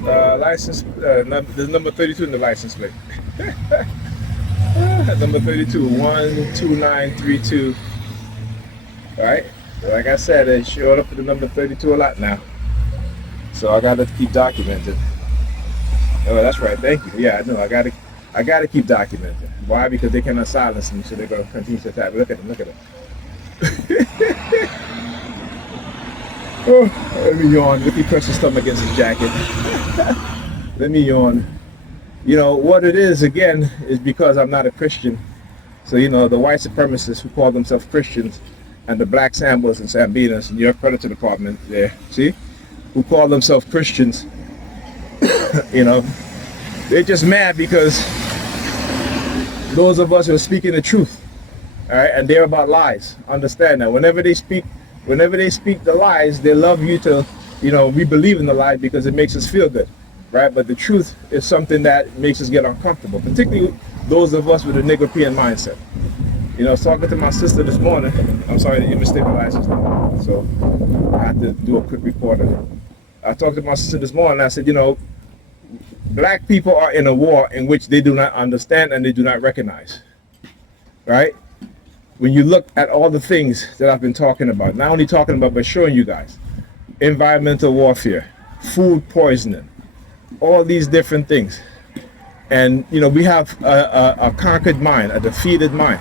License, there's number 32 in the license plate. Number 32, 12932. All right. Like I said, it showed up with the number 32 a lot now. So I gotta keep documenting. Oh, that's right. Thank you. Yeah, I know. I gotta keep documenting. Why? Because they cannot silence me, so they're gonna continue to attack. Look at them. Look at them. Oh, let me yawn. Let me press his stomach against his jacket. Let me yawn. You know what it is again is because I'm not a Christian. So you know the white supremacists who call themselves Christians, and the black Sambos and Sambinas in your predator department there, see, who call themselves Christians. You know, they're just mad because those of us who are speaking the truth, all right, and they're about lies. Understand that whenever they speak the lies, they love you to, you know, we believe in the lie because it makes us feel good, right? But the truth is something that makes us get uncomfortable, particularly those of us with a Negropean mindset. You know, I was talking to my sister this morning. I'm sorry, the image stabilizers now, so I had to do a quick report on it. I talked to my sister this morning. I said, you know, black people are in a war in which they do not understand and they do not recognize, right? When you look at all the things that I've been talking about, not only talking about, but showing you guys, environmental warfare, food poisoning, all these different things. And, you know, we have a conquered mind, a defeated mind,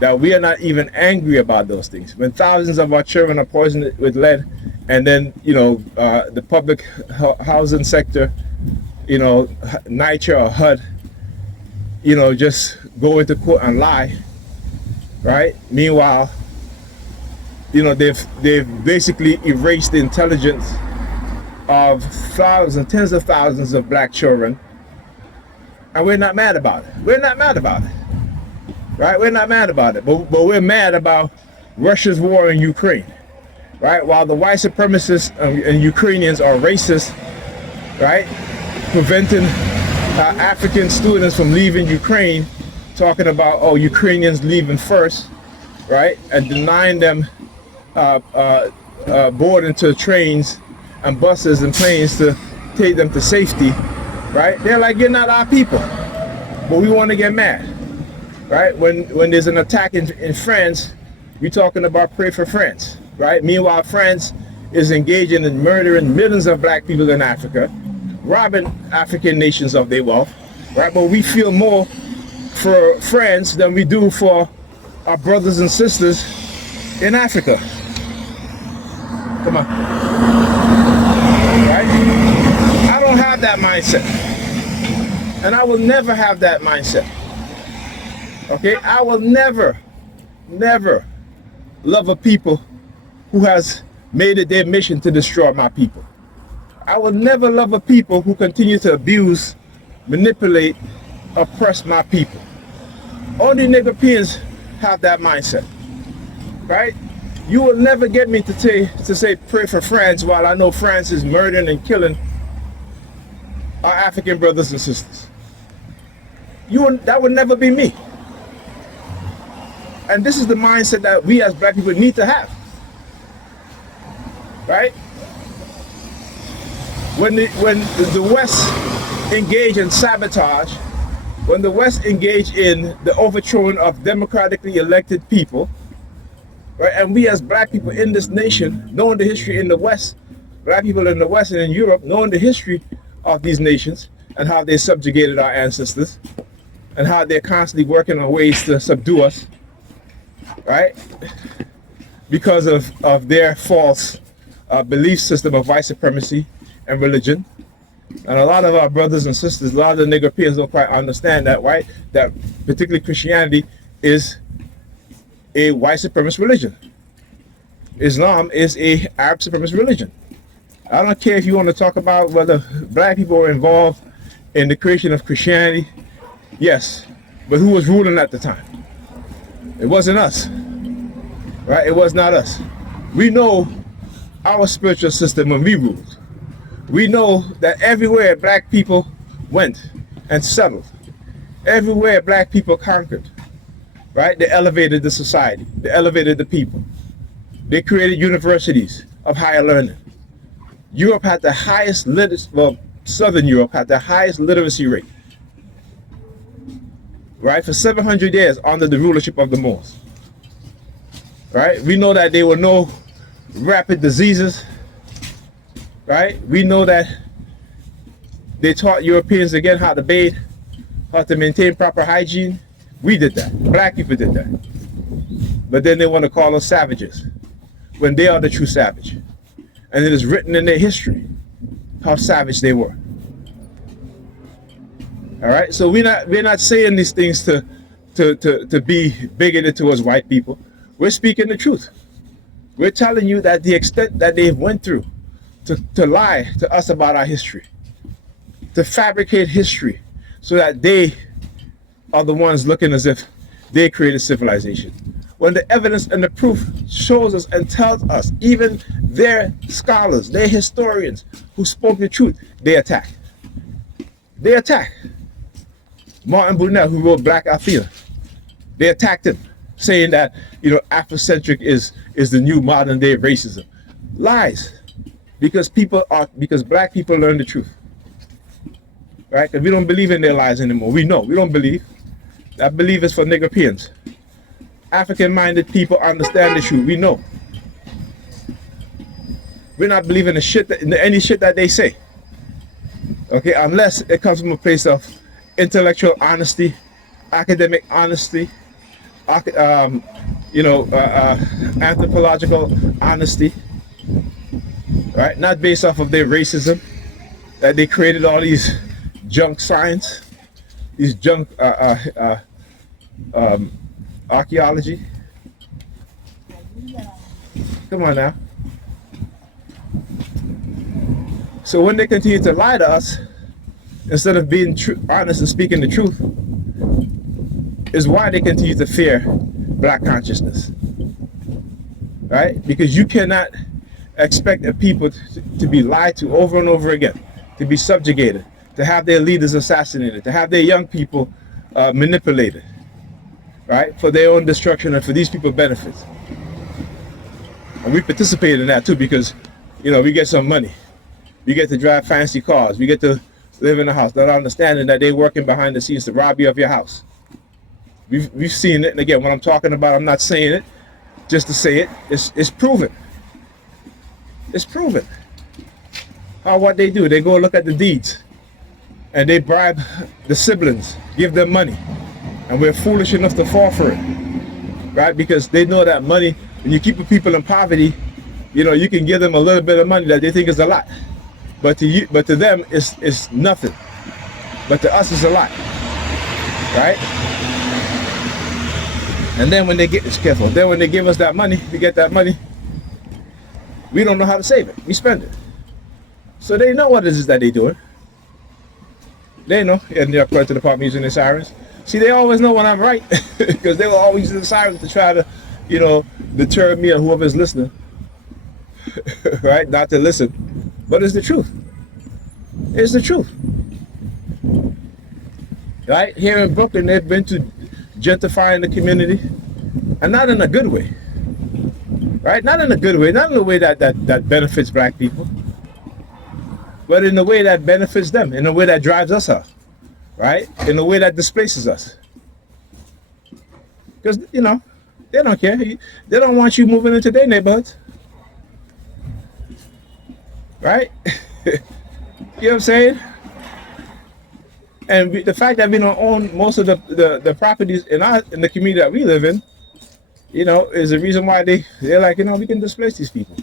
that we are not even angry about those things. When thousands of our children are poisoned with lead, and then, you know, the public housing sector, you know, NYCHA or HUD, you know, just go into court and lie, right? Meanwhile, you know, they've basically erased the intelligence of thousands, tens of thousands of black children, and we're not mad about it. We're not mad about it, right? We're not mad about it, but we're mad about Russia's war in Ukraine, right? While the white supremacists and Ukrainians are racist, right? Preventing African students from leaving Ukraine, talking about, oh, Ukrainians leaving first, right? And denying them boarding to trains and buses and planes to take them to safety, right? They're like, you're not our people, but we want to get mad, right? When there's an attack in France, we're talking about pray for France, right? Meanwhile, France is engaging in murdering millions of black people in Africa, robbing African nations of their wealth, right? But we feel more for France than we do for our brothers and sisters in Africa. Come on. Right? I don't have that mindset. And I will never have that mindset. Okay? I will never love a people who has made it their mission to destroy my people. I will never love a people who continue to abuse, manipulate, oppress my people. Only Negropeans have that mindset, right? You will never get me to say pray for France while I know France is murdering and killing our African brothers and sisters. That would never be me. And this is the mindset that we as black people need to have, right? When the West engage in sabotage, when the West engage in the overthrowing of democratically elected people, right? And we as black people in this nation, knowing the history in the West, black people in the West and in Europe, knowing the history of these nations and how they subjugated our ancestors and how they're constantly working on ways to subdue us, right? Because of their false belief system of white supremacy and religion. And a lot of our brothers and sisters, a lot of the Negropeans don't quite understand that, right? That particularly Christianity is a white supremacist religion. Islam is a Arab supremacist religion. I don't care if you want to talk about whether black people were involved in the creation of Christianity. Yes, but who was ruling at the time? It wasn't us, right? It was not us. We know our spiritual system when we ruled. We know that everywhere black people went and settled, everywhere black people conquered, right? They elevated the society, they elevated the people. They created universities of higher learning. Europe had the highest Southern Europe had the highest literacy rate, right, for 700 years under the rulership of the Moors. Right? We know that there were no rapid diseases. Right? We know that they taught Europeans again how to bathe, how to maintain proper hygiene. We did that. Black people did that. But then they want to call us savages when they are the true savage. And it is written in their history how savage they were. All right? So we're not saying these things to be bigoted towards white people. We're speaking the truth. We're telling you that the extent that they've went through to lie to us about our history, to fabricate history so that they are the ones looking as if they created civilization. When the evidence and the proof shows us and tells us, even their scholars, their historians who spoke the truth, they attack. They attack. Martin Brunel, who wrote Black Athena, they attacked him, saying that, Afrocentric is the new modern day racism. Lies. Because black people learn the truth. Right? Because we don't believe in their lies anymore. We know. We don't believe. That belief is for Nigerians. African-minded people understand the truth. We know. We're not believing in any shit that they say. Okay? Unless it comes from a place of intellectual honesty, academic honesty, anthropological honesty, right? Not based off of their racism, that they created all these junk science, these junk archaeology. Come on now. So when they continue to lie to us, instead of being honest and speaking the truth, is why they continue to fear black consciousness. Right? Because you cannot expect a people to be lied to over and over again, to be subjugated, to have their leaders assassinated, to have their young people manipulated, right, for their own destruction and for these people's benefits. And we participate in that too because, we get some money. We get to drive fancy cars. We get to live in a house, not understanding that they're working behind the scenes to rob you of your house. We've seen it, and again, what I'm talking about, I'm not saying it just to say it. It's proven. It's proven. What they do, they go look at the deeds, and they bribe the siblings, give them money, and we're foolish enough to fall for it, right? Because they know that money, when you keep people in poverty, you can give them a little bit of money that they think is a lot, but to them it's nothing, but to us it's a lot, right? And then when they give us that money, we get that money, we don't know how to save it. We spend it. So they know what it is that they're doing. They know, and they're according to the department using their sirens. See, they always know when I'm right, because they will always use the sirens to try to, deter me or whoever's listening, right? Not to listen. But it's the truth. It's the truth. Right? Here in Brooklyn, they've been to gentrifying the community, and not in a good way, right? Not in a good way, not in a way that benefits black people, but in a way that benefits them, in a way that drives us up, right? In a way that displaces us. Because, they don't care. They don't want you moving into their neighborhoods, right? You know what I'm saying? And the fact that we don't own most of the properties in the community that we live in, is the reason why they're like, we can displace these people.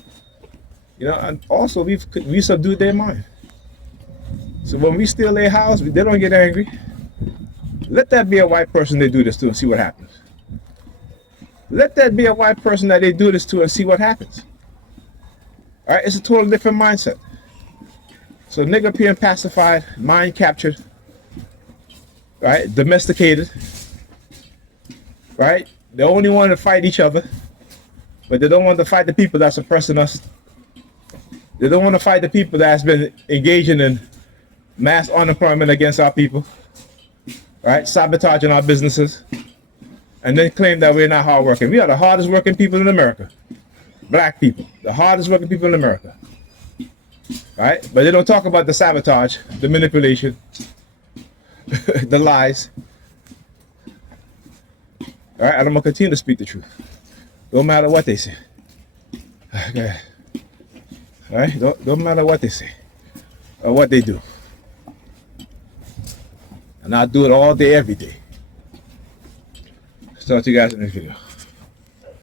And also we subdued their mind. So when we steal their house, they don't get angry. Let that be a white person they do this to and see what happens. Let that be a white person that they do this to and see what happens. All right, it's a totally different mindset. So nigger being pacified, mind captured, right? Domesticated, right? They only want to fight each other, but they don't want to fight the people that's oppressing us. They don't want to fight the people that's been engaging in mass unemployment against our people, right? Sabotaging our businesses, and then claim that we're not hardworking. We are the hardest working people in America. Black people, the hardest working people in America. All right, but they don't talk about the sabotage, the manipulation, the lies. All right, and I'm gonna continue to speak the truth, no matter what they say. Okay. All right, don't matter what they say or what they do, and I'll do it all day, every day. Talk to you guys in the next video.